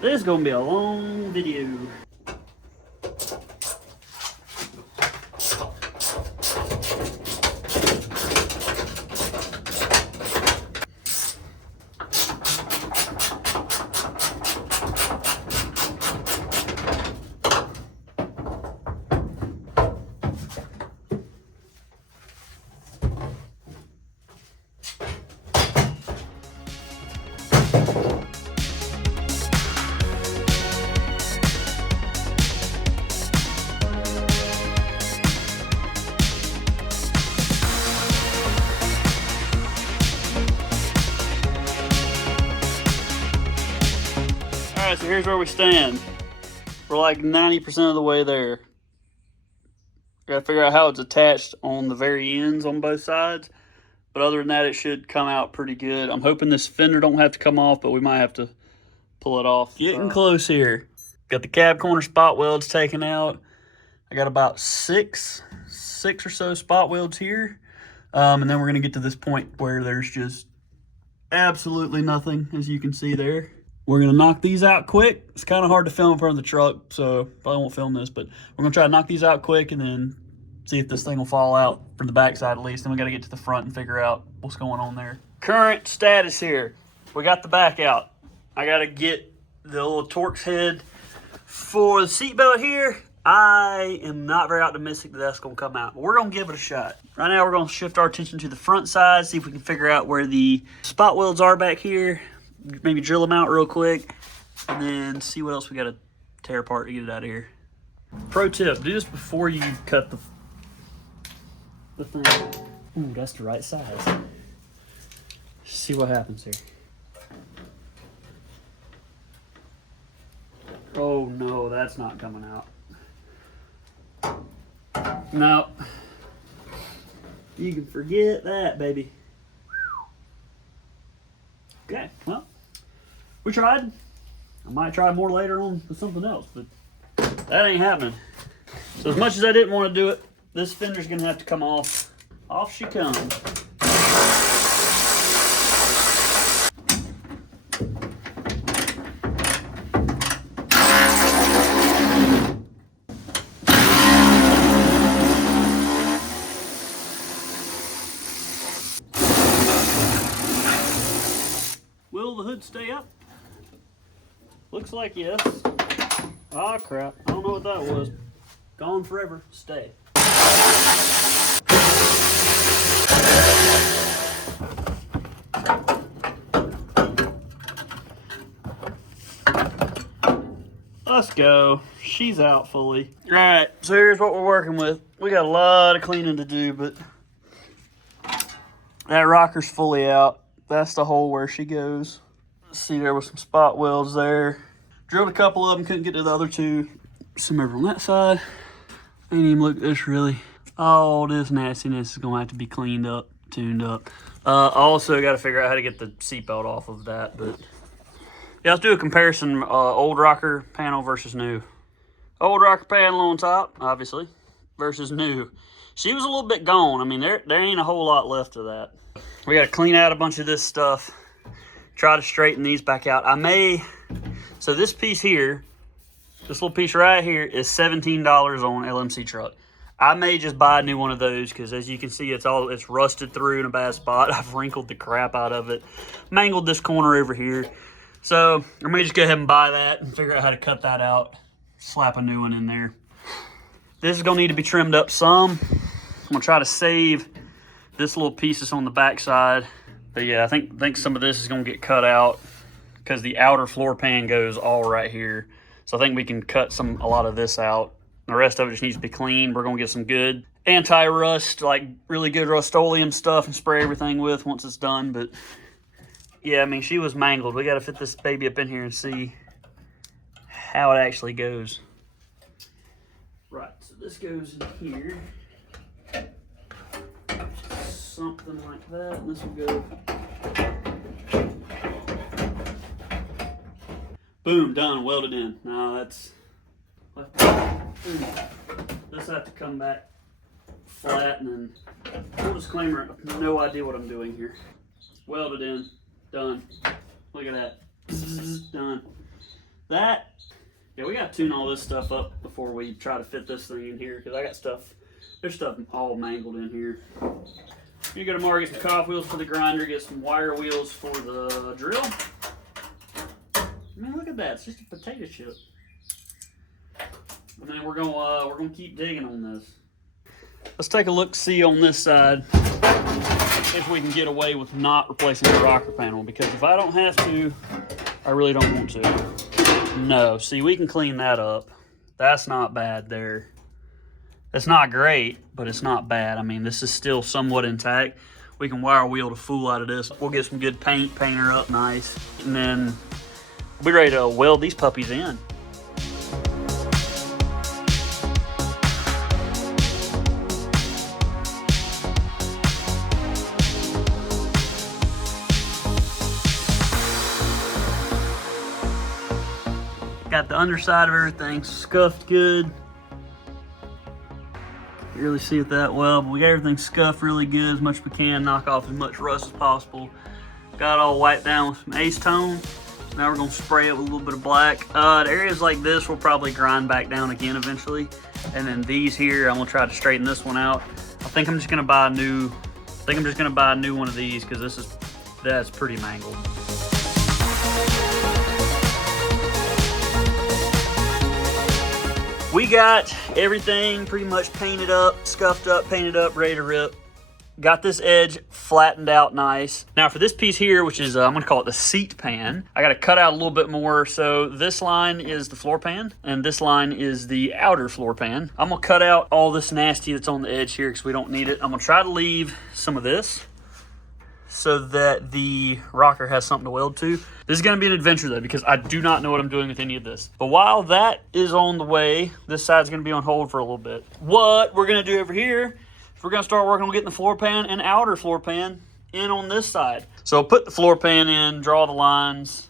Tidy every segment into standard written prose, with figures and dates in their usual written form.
This is gonna be a long video. Alright, so here's where we stand. We're like 90% of the way there. Gotta figure out how it's attached on the very ends on both sides. But other than that, it should come out pretty good. I'm hoping this fender don't have to come off, but we might have to pull it off. Getting close here. Got the cab corner spot welds taken out. I got about six or so spot welds here. And then we're gonna get to this point where there's just absolutely nothing, as you can see there. We're gonna knock these out quick. It's kind of hard to film in front of the truck, so probably won't film this, but we're gonna try to knock these out quick and then see if this thing will fall out from the backside at least. Then we gotta get to the front and figure out what's going on there. Current status here. We got the back out. I gotta get the little Torx head for the seatbelt here. I am not very optimistic that that's gonna come out, but we're gonna give it a shot. Right now we're gonna shift our attention to the front side, see if we can figure out where the spot welds are back here. Maybe drill them out real quick and then see what else we got to tear apart to get it out of here. Pro tip, do this before you cut the thing. Ooh, that's the right size. See what happens here. Oh no, that's not coming out. No. You can forget that, baby. Okay, well, we tried. I might try more later on with something else, but that ain't happening. So as much as I didn't want to do it, this fender's gonna have to come off. Off she comes. Will the hood stay up? Looks like yes. Ah, crap. I don't know what that was. Gone forever. Stay. Let's go. She's out fully. All right, so here's what we're working with. We got a lot of cleaning to do, but that rocker's fully out. That's the hole where she goes. See, there was some spot welds there. Drilled a couple of them, couldn't get to the other two. Some over on that side. Ain't even look at this really. All this nastiness is gonna have to be cleaned up, tuned up. Also got to figure out how to get the seatbelt off of that. But yeah, let's do a comparison. Old rocker panel versus new. Old rocker panel on top, obviously, versus new. She was a little bit gone. I mean, there ain't a whole lot left of that. We got to clean out a bunch of this stuff. Try to straighten these back out. So this piece here, this little piece right here is $17 on LMC truck. I may just buy a new one of those because as you can see, it's rusted through in a bad spot. I've wrinkled the crap out of it. Mangled this corner over here. So I may just go ahead and buy that and figure out how to cut that out. Slap a new one in there. This is gonna need to be trimmed up some. I'm gonna try to save this little piece that's on the back side. But yeah, I think some of this is gonna get cut out because the outer floor pan goes all right here. So I think we can cut a lot of this out. The rest of it just needs to be cleaned. We're gonna get some good anti-rust, like really good Rust-Oleum stuff and spray everything with once it's done. But yeah, I mean, she was mangled. We gotta fit this baby up in here and see how it actually goes. Right, so this goes in here. Something like that, and this will go. Boom, done, welded in. Now that's, this has to come back flat, and then full disclaimer, I have no idea what I'm doing here. Welded in, done. Look at that, done. That, yeah, we got to tune all this stuff up before we try to fit this thing in here, because I got stuff, there's stuff all mangled in here. You go tomorrow, get some cob wheels for the grinder, get some wire wheels for the drill. I mean, look at that, it's just a potato chip. And then we're gonna keep digging on this. Let's take a look, see on this side if we can get away with not replacing the rocker panel, because if I don't have to, I really don't want to. No, see, we can clean that up. That's not bad there. It's not great, but it's not bad. I mean, this is still somewhat intact. We can wire wheel the fool out of this. We'll get some good paint her up nice, and then we'll be ready to weld these puppies in. Got the underside of everything scuffed good. Can't really see it that well, but we got everything scuffed really good, as much as we can, knock off as much rust as possible. Got it all wiped down with some acetone. So now we're gonna spray it with a little bit of black. The areas like this we'll probably grind back down again eventually. And then these here, I'm gonna try to straighten this one out. I think I'm just gonna buy a new one of these, because that's pretty mangled. We got everything pretty much painted up, scuffed up, painted up, ready to rip. Got this edge flattened out nice. Now for this piece here, which is, I'm gonna call it the seat pan, I gotta cut out a little bit more. So this line is the floor pan, and this line is the outer floor pan. I'm gonna cut out all this nasty that's on the edge here, because we don't need it. I'm gonna try to leave some of this so that the rocker has something to weld to. This is gonna be an adventure though, because I do not know what I'm doing with any of this. But while that is on the way, this side's gonna be on hold for a little bit. What we're gonna do over here is we're gonna start working on getting the floor pan and outer floor pan in on this side. So put the floor pan in, draw the lines.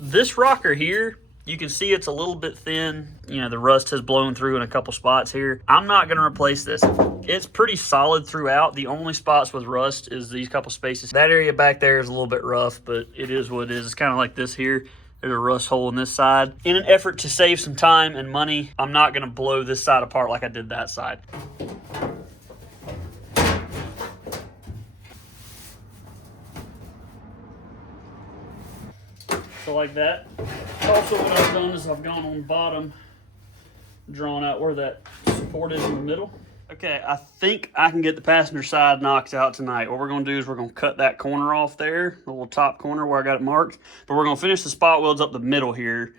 This rocker here, you can see it's a little bit thin. You know, the rust has blown through in a couple spots here. I'm not gonna replace this. It's pretty solid throughout. The only spots with rust is these couple spaces. That area back there is a little bit rough, but it is what it is. It's kind of like this here. There's a rust hole in this side. In an effort to save some time and money, I'm not gonna blow this side apart like I did that side. So like that. Also what I've done is I've gone on the bottom, drawn out where that support is in the middle. Okay, I think I can get the passenger side knocked out tonight. What we're gonna do is we're gonna cut that corner off there, the little top corner where I got it marked. But we're gonna finish the spot welds up the middle here,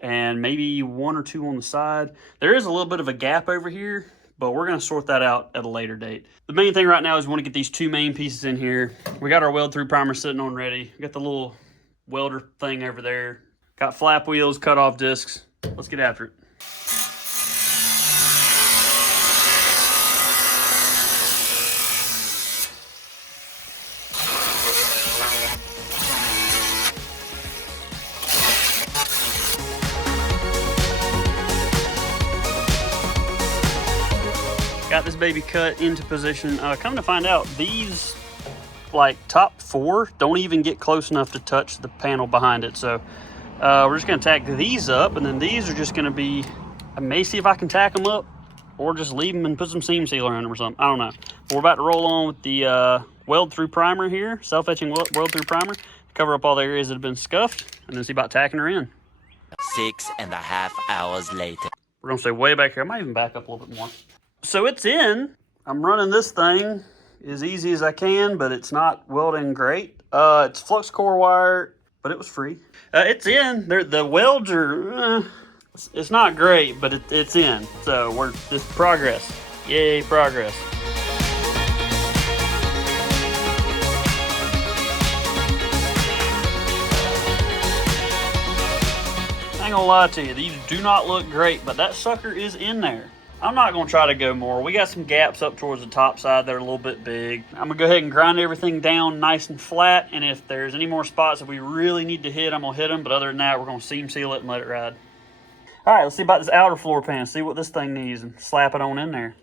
and maybe one or two on the side. There is a little bit of a gap over here, but we're gonna sort that out at a later date. The main thing right now is we wanna get these two main pieces in here. We got our weld through primer sitting on ready. We got the little welder thing over there. Got flap wheels, cut off discs. Let's get after it. Got this baby cut into position. Come to find out, these like top four don't even get close enough to touch the panel behind it. So we're just gonna tack these up, and then these are just gonna be, I may see if I can tack them up or just leave them and put some seam sealer in them or something. I don't know. But we're about to roll on with the weld through primer here, self-etching weld through primer, cover up all the areas that have been scuffed, and then see about tacking her in. 6.5 hours later. We're gonna stay way back here. I might even back up a little bit more. So it's in. I'm running this thing as easy as I can, but it's not welding great. It's flux core wire, but it was free. It's in. The welds are, it's not great, but it's in. So this progress. Yay, progress. I ain't gonna lie to you, these do not look great, but that sucker is in there. I'm not gonna try to go more. We got some gaps up towards the top side that are a little bit big. I'm gonna go ahead and grind everything down nice and flat, and if there's any more spots that we really need to hit, I'm gonna hit them, but other than that, we're gonna seam seal it and let it ride. All right, let's see about this outer floor pan, see what this thing needs, and slap it on in there.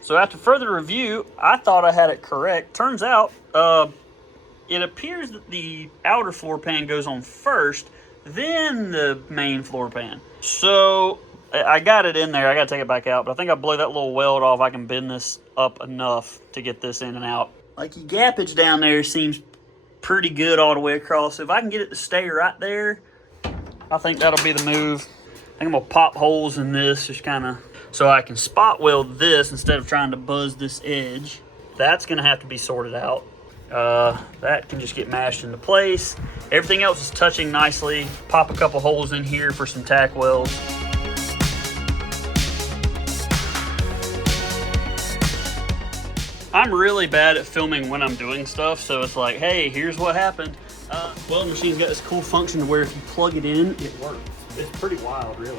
So after further review, I thought I had it correct. Turns out, it appears that the outer floor pan goes on first, then the main floor pan. So I got it in there. I got to take it back out, but I think I blow that little weld off. I can bend this up enough to get this in and out. Like, your gappage down there seems pretty good all the way across. So if I can get it to stay right there, I think that'll be the move. I think I'm gonna pop holes in this, just kind of, so I can spot weld this instead of trying to buzz this edge. That's gonna have to be sorted out. That can just get mashed into place. Everything else is touching nicely. Pop a couple holes in here for some tack welds. I'm really bad at filming when I'm doing stuff, so it's like, hey, here's what happened. Welding machine's got this cool function to where if you plug it in, it works. It's pretty wild, really.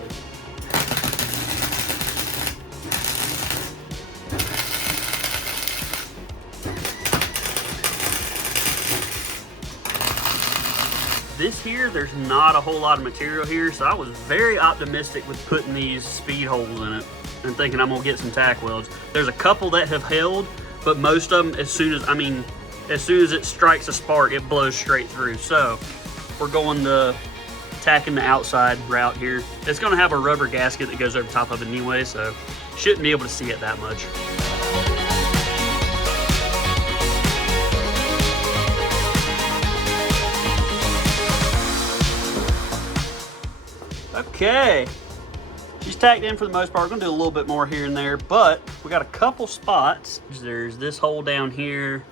This here, there's not a whole lot of material here, so I was very optimistic with putting these speed holes in it and thinking I'm gonna get some tack welds. There's a couple that have held, but most of them, as soon as it strikes a spark, it blows straight through. So we're going the tacking the outside route here. It's gonna have a rubber gasket that goes over top of it anyway, so shouldn't be able to see it that much. Okay, she's tacked in for the most part. We're gonna do a little bit more here and there, but we got a couple spots. There's this hole down here.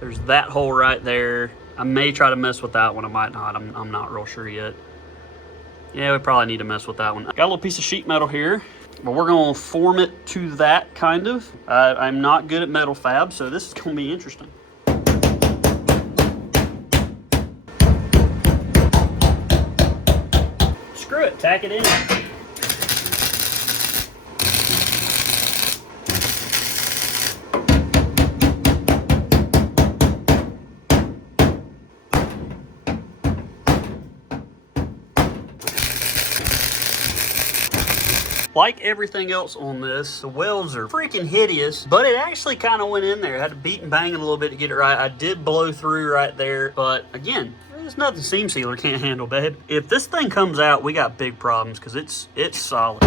There's that hole right there. I may try to mess with that one. I might not. I'm not real sure yet. Yeah, we probably need to mess with that one. Got a little piece of sheet metal here, but we're gonna form it to that kind of. I'm not good at metal fab, so this is gonna be interesting. Screw it, tack it in. Like everything else on this, the welds are freaking hideous, but it actually kind of went in there. I had to beat and bang it a little bit to get it right. I did blow through right there, but again, there's nothing seam sealer can't handle, babe. If this thing comes out, we got big problems because it's solid.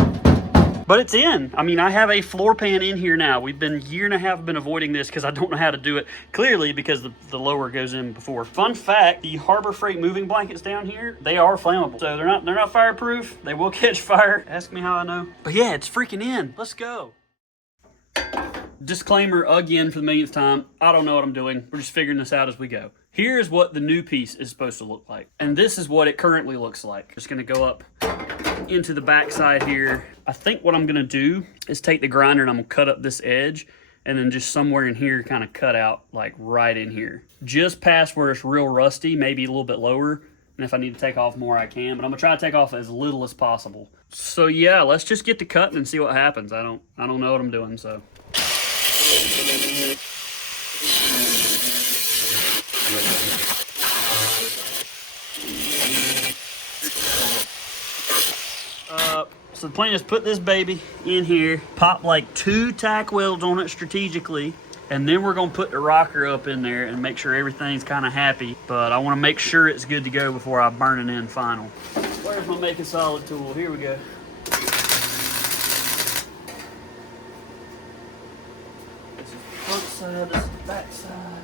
But it's in. I mean, I have a floor pan in here now. We've been a year and a half been avoiding this because I don't know how to do it. Clearly because the lower goes in before. Fun fact, the Harbor Freight moving blankets down here, they are flammable. So they're not fireproof. They will catch fire. Ask me how I know. But yeah, it's freaking in. Let's go. Disclaimer again for the millionth time. I don't know what I'm doing. We're just figuring this out as we go. Here's what the new piece is supposed to look like. And this is what it currently looks like. Just gonna go up into the back side here. I think what I'm gonna do is take the grinder and I'm gonna cut up this edge and then just somewhere in here kind of cut out like right in here. Just past where it's real rusty, maybe a little bit lower. And if I need to take off more, I can, but I'm gonna try to take off as little as possible. So yeah, let's just get to cutting and see what happens. I don't know what I'm doing, so. So the plan is put this baby in here, pop like 2 tack welds on it strategically, and then we're gonna put the rocker up in there and make sure everything's kind of happy. But I want to make sure it's good to go before I burn it in final. Where's my make a solid tool? Here we go. This is the front side, this is the back side.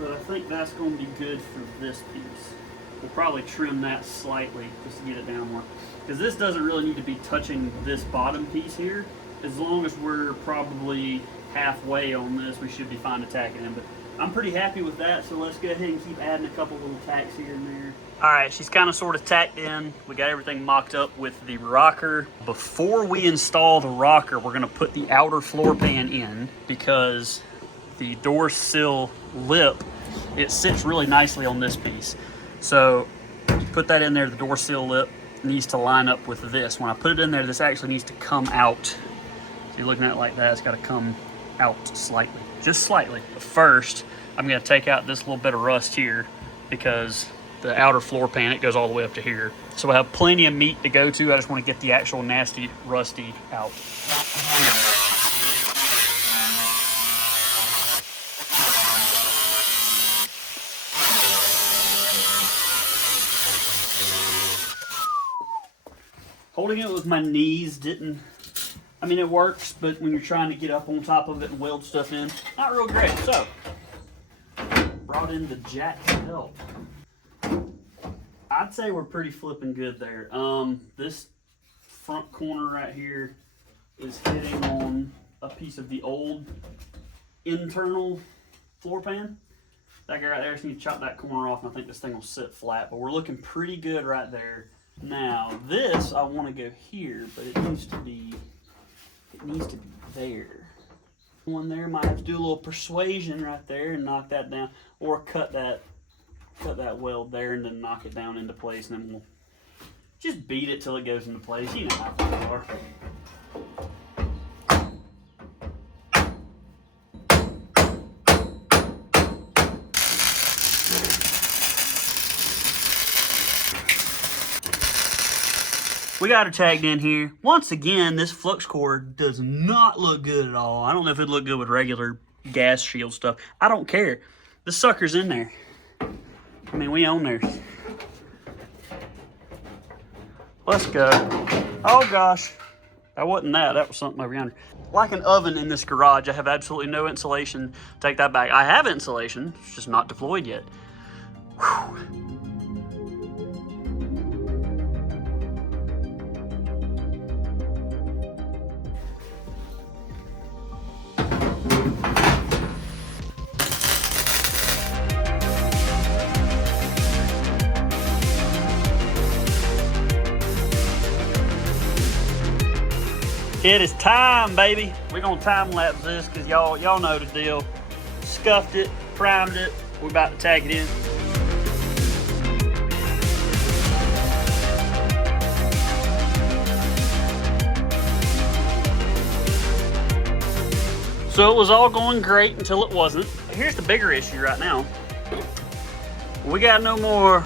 But I think that's gonna be good for this piece. We'll probably trim that slightly just to get it down more. Because this doesn't really need to be touching this bottom piece here. As long as we're probably halfway on this, we should be fine to tack it in. But I'm pretty happy with that, so let's go ahead and keep adding a couple little tacks here and there. All right, she's kind of sort of tacked in. We got everything mocked up with the rocker. Before we install the rocker, we're gonna put the outer floor pan in because the door sill lip, it sits really nicely on this piece. So put that in there, the door sill lip needs to line up with this. When I put it in there, this actually needs to come out. So you're looking at it like that, it's gotta come out slightly, just slightly. But first, I'm gonna take out this little bit of rust here because the outer floor pan, it goes all the way up to here. So I have plenty of meat to go to. I just wanna get the actual nasty, rusty out. Holding it with my knees didn't, I mean, it works, but when you're trying to get up on top of it and weld stuff in, not real great. So, brought in the jack to help. I'd say we're pretty flipping good there. This front corner right here is hitting on a piece of the old internal floor pan. That guy right there, just need to chop that corner off, and I think this thing will sit flat, but we're looking pretty good right there. Now, this, I want to go here, but it needs to be there. One there, might have to do a little persuasion right there and knock that down, or cut that weld there and then knock it down into place, and then we'll just beat it till it goes into place. You know how things are. We got her tagged in here. Once again, this flux cord does not look good at all. I don't know if it'd look good with regular gas shield stuff. I don't care. The sucker's in there. I mean, we own theirs. Let's go. Oh gosh. That wasn't that. That was something over yonder. Like an oven in this garage, I have absolutely no insulation. Take that back. I have insulation. It's just not deployed yet. Whew. It is time, baby. We're gonna time lapse this because y'all know the deal. Scuffed it, primed it. We're about to tag it in. So it was all going great until it wasn't. Here's the bigger issue right now. We got no more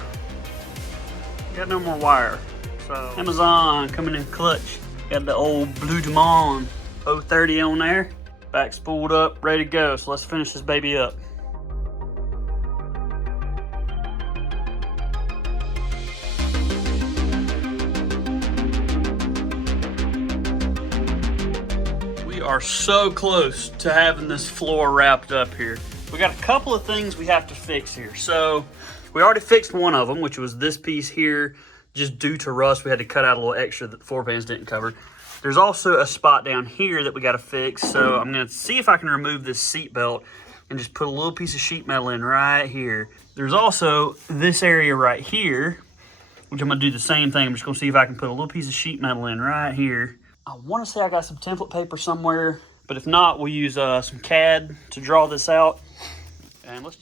wire. So Amazon coming in clutch. Got the old Blue Demon 030 on there. Back spooled up, ready to go. So let's finish this baby up. We are so close to having this floor wrapped up here. We got a couple of things we have to fix here. So we already fixed one of them, which was this piece here. Just due to rust, we had to cut out a little extra that the floor pans didn't cover. There's also a spot down here that we got to fix. So I'm going to see if I can remove this seat belt and just put a little piece of sheet metal in right here. There's also this area right here, which I'm going to do the same thing. I'm just going to see if I can put a little piece of sheet metal in right here. I want to say I got some template paper somewhere, but if not, we'll use some CAD to draw this out. And let's...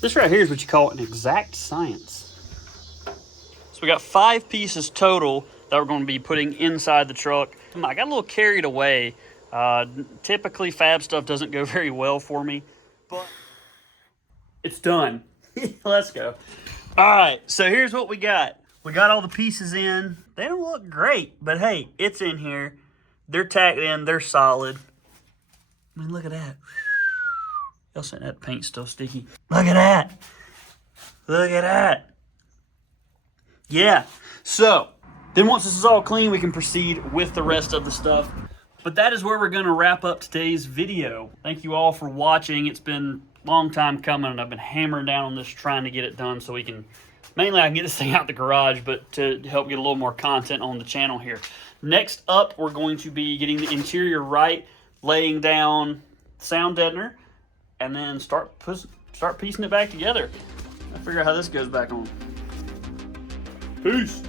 This right here is what you call an exact science. So we got 5 pieces total that we're going to be putting inside the truck. I got a little carried away. Typically fab stuff doesn't go very well for me, but it's done. Let's go. All right, so here's what we got. We got all the pieces in. They don't look great, but hey, it's in here. They're tacked in, they're solid. I mean, look at that. Y'all saying that paint's still sticky. Look at that. Look at that. Yeah. So, then once this is all clean, we can proceed with the rest of the stuff. But that is where we're going to wrap up today's video. Thank you all for watching. It's been a long time coming, and I've been hammering down on this trying to get it done so we can... Mainly, I can get this thing out the garage, but to help get a little more content on the channel here. Next up, we're going to be getting the interior right, laying down sound deadener, and then start piecing it back together. I figure out how this goes back on. Peace.